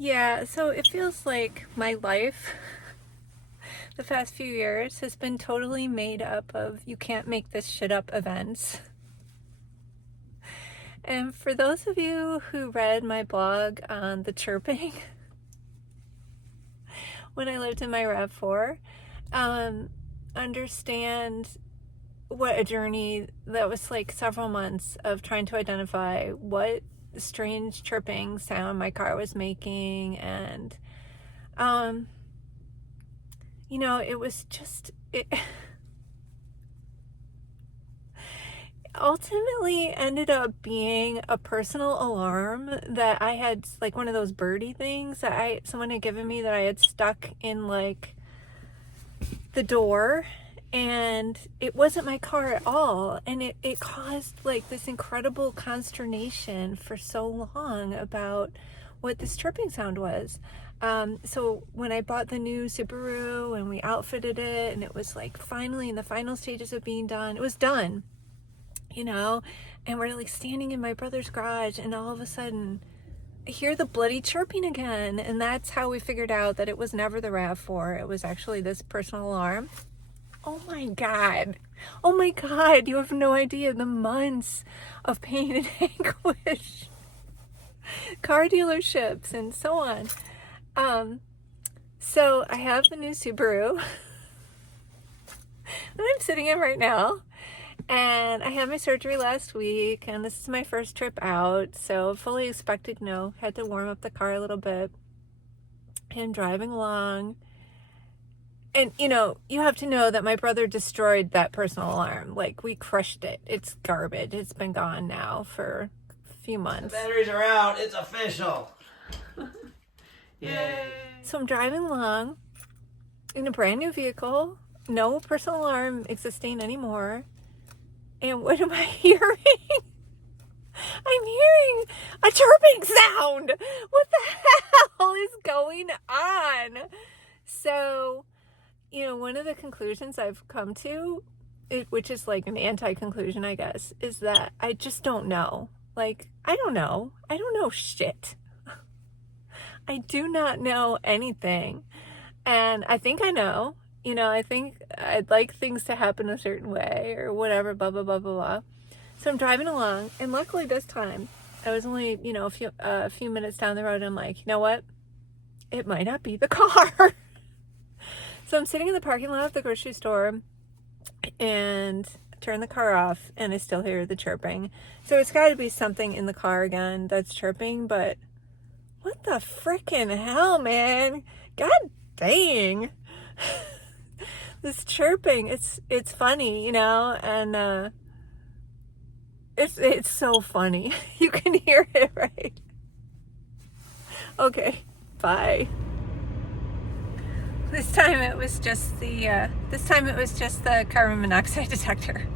Yeah, so it feels like my life the past few years has been totally made up of you can't make this shit up events. And for those of you who read my blog on the chirping when I lived in my RAV4, understand what a journey that was, like several months of trying to identify what strange chirping sound my car was making. And it was just it ultimately ended up being a personal alarm that I had, like one of those birdie things that someone had given me that I had stuck in like the door, and it wasn't my car at all, and it caused like this incredible consternation for so long about what this chirping sound was. So when I bought the new Subaru and we outfitted it and it was like finally in the final stages of being done, it was done, and we're like standing in my brother's garage, and all of a sudden I hear the bloody chirping again. And that's how we figured out that it was never the RAV4. It was actually this personal alarm. Oh my God, you have no idea the months of pain and anguish, car dealerships and so on. So I have the new Subaru that I'm sitting in right now, and I had my surgery last week, and this is my first trip out, so fully expected, had to warm up the car a little bit, and driving along. And, you have to know that my brother destroyed that personal alarm. Like, we crushed it. It's garbage. It's been gone now for a few months. The batteries are out. It's official. Yay. So I'm driving along in a brand new vehicle. No personal alarm existing anymore. And what am I hearing? I'm hearing a chirping sound. What the hell is going on? So, one of the conclusions I've come to, which is like an anti-conclusion, I guess, is that I just don't know. Like, I don't know. I don't know shit. I do not know anything. And I think I know. I think I'd like things to happen a certain way or whatever, blah, blah, blah, blah, blah. So I'm driving along, and luckily this time, I was only, a few minutes down the road, and I'm like, you know what? It might not be the car. So I'm sitting in the parking lot of the grocery store, and I turn the car off, and I still hear the chirping. So it's got to be something in the car again that's chirping, but what the frickin' hell, man? God dang. This chirping, it's funny, and it's so funny. You can hear it, right? Okay, bye. This time it was just the carbon monoxide detector.